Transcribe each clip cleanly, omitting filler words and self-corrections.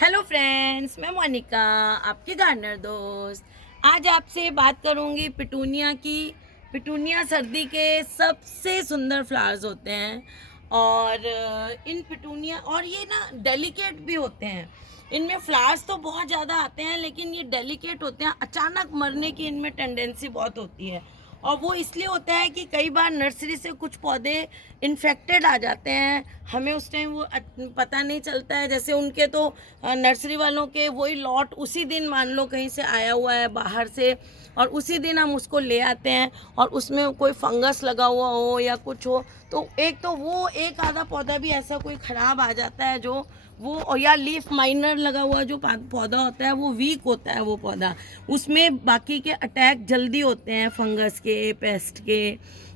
Hello friends, मैं मोनिका, आपकी gardener दोस्त। आज आपसे बात करूंगी पिटूनिया की। पिटूनिया सर्दी के सबसे सुंदर फ्लावर्स होते हैं और इन पिटूनिया और ये ना डेलिकेट भी होते हैं। इनमें फ्लावर्स तो बहुत ज़्यादा आते हैं लेकिन ये डेलिकेट होते हैं, अचानक मरने की इनमें टेंडेंसी बहुत होती है। और वो इसलिए होता है कि कई बार नर्सरी से कुछ पौधे इन्फेक्टेड आ जाते हैं, हमें उस टाइम वो पता नहीं चलता है। जैसे उनके तो नर्सरी वालों के वही लॉट उसी दिन मान लो कहीं से आया हुआ है बाहर से, और उसी दिन हम उसको ले आते हैं और उसमें कोई फंगस लगा हुआ हो या कुछ हो, तो एक तो वो एक आधा पौधा भी ऐसा कोई ख़राब आ जाता है जो वो, और या लीफ माइनर लगा हुआ जो पौधा होता है वो वीक होता है वो पौधा, उसमें बाकी के अटैक जल्दी होते हैं फंगस के, पेस्ट के।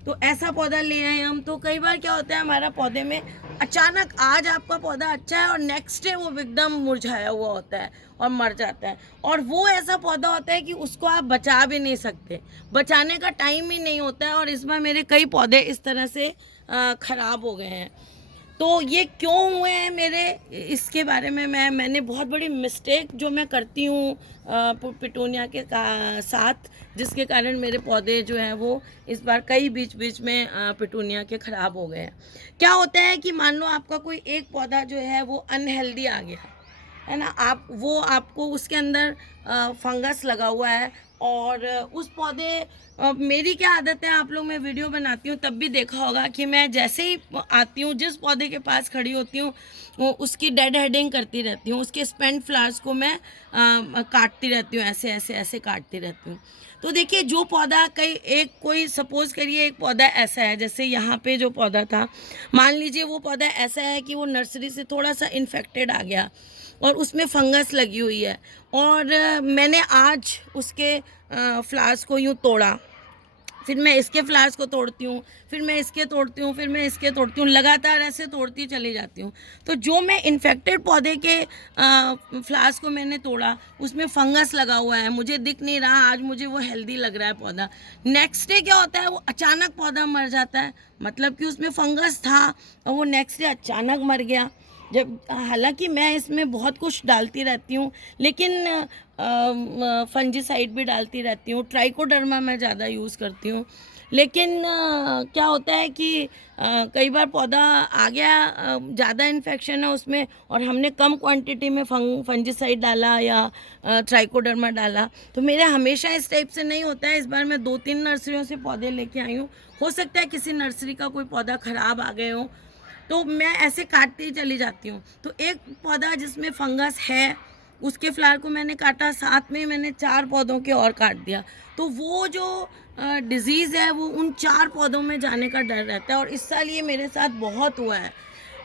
तो ऐसा पौधा ले आए हम। तो कई बार क्या होता है हमारा पौधे में अचानक आज आपका पौधा अच्छा है और नेक्स्ट डे वो एकदम मुरझाया हुआ होता है और मर जाता है, और वो ऐसा पौधा होता है कि उसको आप बचा भी नहीं सकते, बचाने का टाइम ही नहीं होता है। और इस बार मेरे कई पौधे इस तरह से ख़राब हो गए हैं। तो ये क्यों हुए हैं मेरे, इसके बारे में मैंने बहुत बड़ी मिस्टेक जो मैं करती हूँ पिटूनिया के साथ, जिसके कारण मेरे पौधे जो हैं वो इस बार कई बीच बीच में पिटूनिया के ख़राब हो गए हैं। क्या होता है कि मान लो आपका कोई एक पौधा जो है वो अनहेल्दी आ गया है ना, आप वो आपको उसके अंदर फंगस लगा हुआ है, और उस पौधे मेरी क्या आदत है, आप लोग मैं वीडियो बनाती हूँ तब भी देखा होगा कि मैं जैसे ही आती हूँ जिस पौधे के पास खड़ी होती हूँ वो उसकी डेड हेडिंग करती रहती हूँ, उसके स्पेंट फ्लावर्स को मैं काटती रहती हूँ, ऐसे ऐसे ऐसे काटती रहती हूँ। तो देखिए जो पौधा कोई सपोज करिए एक पौधा ऐसा है, जैसे यहाँ पे जो पौधा था, मान लीजिए वो पौधा ऐसा है कि वो नर्सरी से थोड़ा सा इन्फेक्टेड आ गया और उसमें फंगस लगी हुई है, और मैंने आज उसके फ्लावर्स को यूँ तोड़ा, फिर मैं इसके फ्लावर्स को तोड़ती हूँ, फिर मैं इसके तोड़ती हूँ, फिर मैं इसके तोड़ती हूँ, लगातार ऐसे तोड़ती चली जाती हूँ। तो जो मैं इन्फेक्टेड पौधे के फ्लावर्स को मैंने तोड़ा उसमें फंगस लगा हुआ है, मुझे दिख नहीं रहा, आज मुझे वो हेल्दी लग रहा है पौधा। नेक्स्ट डे क्या होता है, वो अचानक पौधा मर जाता है, मतलब कि उसमें फंगस था और वो नेक्स्ट डे अचानक मर गया। जब हालांकि मैं इसमें बहुत कुछ डालती रहती हूँ, लेकिन फंजीसाइड भी डालती रहती हूँ, ट्राइकोडर्मा मैं ज़्यादा यूज़ करती हूँ। लेकिन क्या होता है कि कई बार पौधा आ गया, ज़्यादा इन्फेक्शन है उसमें और हमने कम क्वांटिटी में फंजीसाइड डाला या ट्राइकोडर्मा डाला, तो मेरे हमेशा इस टाइप से नहीं होता है। इस बार मैं 2-3 नर्सरियों से पौधे लेके आई हूँ, हो सकता है किसी नर्सरी का कोई पौधा ख़राब आ गए हो, तो मैं ऐसे काटती ही चली जाती हूँ। तो एक पौधा जिसमें फंगस है उसके फ्लावर को मैंने काटा, साथ में मैंने 4 पौधों के और काट दिया। तो वो जो डिज़ीज़ है वो उन 4 पौधों में जाने का डर रहता है, और इस साल ये मेरे साथ बहुत हुआ है।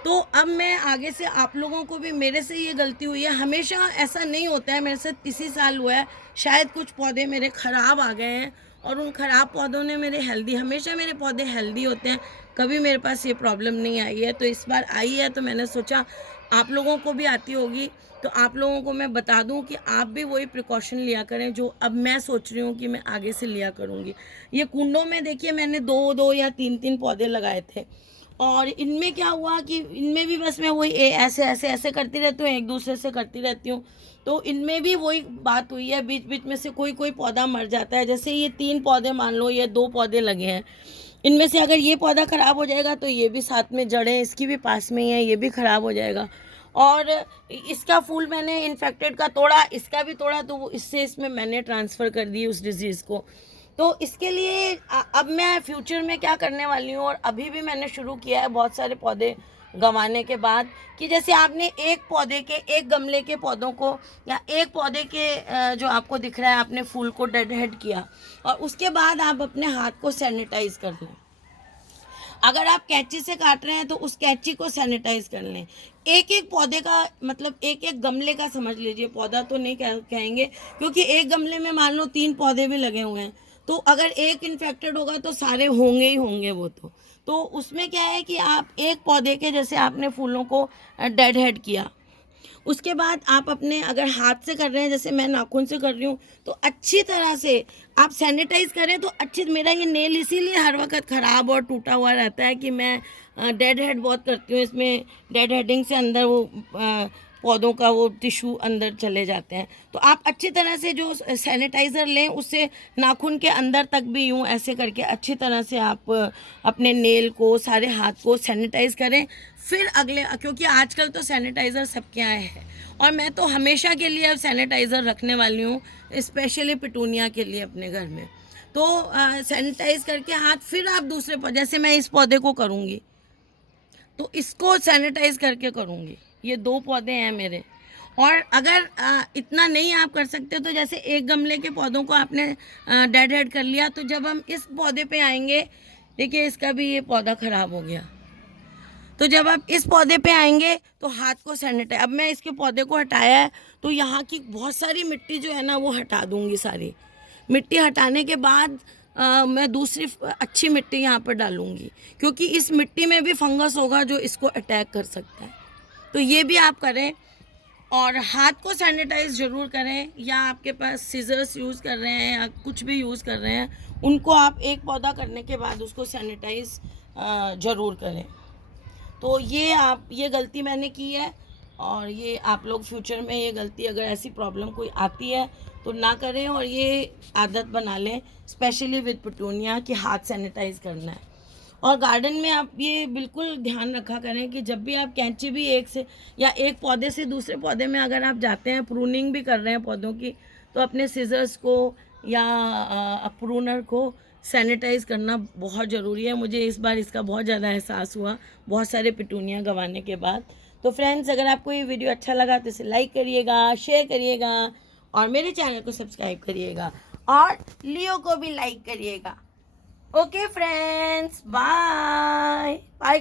तो अब मैं आगे से आप लोगों को भी, मेरे से ये गलती हुई है, हमेशा ऐसा नहीं होता है, मेरे साथ इसी साल हुआ है, शायद कुछ पौधे मेरे ख़राब आ गए हैं और उन ख़राब पौधों ने मेरे हेल्दी, हमेशा मेरे पौधे हेल्दी होते हैं, कभी मेरे पास ये प्रॉब्लम नहीं आई है। तो इस बार आई है तो मैंने सोचा आप लोगों को भी आती होगी तो आप लोगों को मैं बता दूं कि आप भी वही प्रिकॉशन लिया करें जो अब मैं सोच रही हूँ कि मैं आगे से लिया करूँगी। ये कुंडों में देखिए मैंने 2-2 या 3-3 पौधे लगाए थे, और इनमें क्या हुआ कि इनमें भी बस मैं वही ऐसे ऐसे ऐसे करती रहती हूँ, एक दूसरे से करती रहती हूँ। तो इनमें भी वही बात हुई है, बीच बीच में से कोई कोई पौधा मर जाता है। जैसे ये 3 पौधे मान लो, ये 2 पौधे लगे हैं, इनमें से अगर ये पौधा ख़राब हो जाएगा तो ये भी साथ में, जड़ें इसकी भी पास में ही है, ये भी ख़राब हो जाएगा। और इसका फूल मैंने इन्फेक्टेड का तोड़ा, इसका भी तोड़ा, तो वो इससे इसमें मैंने ट्रांसफ़र कर दी उस डिज़ीज़ को। तो इसके लिए अब मैं फ्यूचर में क्या करने वाली हूँ, और अभी भी मैंने शुरू किया है बहुत सारे पौधे गंवाने के बाद, कि जैसे आपने एक पौधे के, एक गमले के पौधों को या एक पौधे के जो आपको दिख रहा है आपने फूल को डेड हेड किया, और उसके बाद आप अपने हाथ को सैनिटाइज कर लें। अगर आप कैंची से काट रहे हैं तो उस कैंची को सैनिटाइज कर लें। एक एक पौधे का मतलब एक एक गमले का समझ लीजिए, पौधा तो नहीं कहेंगे क्योंकि एक गमले में मान लो 3 पौधे भी लगे हुए हैं, तो अगर एक इन्फेक्टेड होगा तो सारे होंगे ही होंगे वो तो उसमें क्या है कि आप एक पौधे के, जैसे आपने फूलों को डेड हेड किया, उसके बाद आप अपने अगर हाथ से कर रहे हैं, जैसे मैं नाखून से कर रही हूँ, तो अच्छी तरह से आप सैनिटाइज करें। तो अच्छी, मेरा ये नेल इसीलिए हर वक्त ख़राब और टूटा हुआ रहता है कि मैं डेड हेड बहुत करती हूँ, इसमें डेड हेडिंग से अंदर वो पौधों का वो टिश्यू अंदर चले जाते हैं। तो आप अच्छी तरह से जो सैनिटाइज़र लें, उससे नाखून के अंदर तक भी यूँ ऐसे करके अच्छी तरह से आप अपने नेल को, सारे हाथ को सैनिटाइज़ करें। फिर अगले, क्योंकि आजकल तो सैनिटाइज़र सबके यहाँ है, और मैं तो हमेशा के लिए अब सैनिटाइज़र रखने वाली हूँ, स्पेशली पिटूनिया के लिए अपने घर में। तो सैनिटाइज़ करके हाथ, फिर आप दूसरे पौधे, जैसे मैं इस पौधे को करूँगी तो इसको सैनिटाइज़ करके करूँगी। ये 2 पौधे हैं मेरे। और अगर इतना नहीं आप कर सकते, तो जैसे एक गमले के पौधों को आपने डेड हेड कर लिया, तो जब हम इस पौधे पे आएंगे, देखिए इसका भी ये पौधा ख़राब हो गया। तो जब आप इस पौधे पे आएंगे तो हाथ को सैनिटाइज, अब मैं इसके पौधे को हटाया है तो यहाँ की बहुत सारी मिट्टी जो है ना वो हटा दूँगी। सारी मिट्टी हटाने के बाद मैं दूसरी अच्छी मिट्टी यहाँ पर डालूँगी, क्योंकि इस मिट्टी में भी फंगस होगा जो इसको अटैक कर सकता है। तो ये भी आप करें, और हाथ को सैनिटाइज ज़रूर करें, या आपके पास सीजर्स यूज़ कर रहे हैं या कुछ भी यूज़ कर रहे हैं, उनको आप एक पौधा करने के बाद उसको सैनिटाइज ज़रूर करें। तो ये गलती मैंने की है, और ये आप लोग फ्यूचर में ये गलती, अगर ऐसी प्रॉब्लम कोई आती है तो ना करें, और ये आदत बना लें, स्पेशली विद पिटूनिया, कि हाथ सैनिटाइज़ करना है। और गार्डन में आप ये बिल्कुल ध्यान रखा करें कि जब भी आप कैंची भी एक से या एक पौधे से दूसरे पौधे में अगर आप जाते हैं, प्रूनिंग भी कर रहे हैं पौधों की, तो अपने सीजर्स को या प्रूनर को सैनिटाइज़ करना बहुत ज़रूरी है। मुझे इस बार इसका बहुत ज़्यादा एहसास हुआ, बहुत सारे पिटूनिया गंवाने के बाद। तो फ्रेंड्स, अगर आपको ये वीडियो अच्छा लगा तो इसे लाइक करिएगा, शेयर करिएगा, और मेरे चैनल को सब्सक्राइब करिएगा, और लियो को भी लाइक करिएगा। Okay friends, bye bye.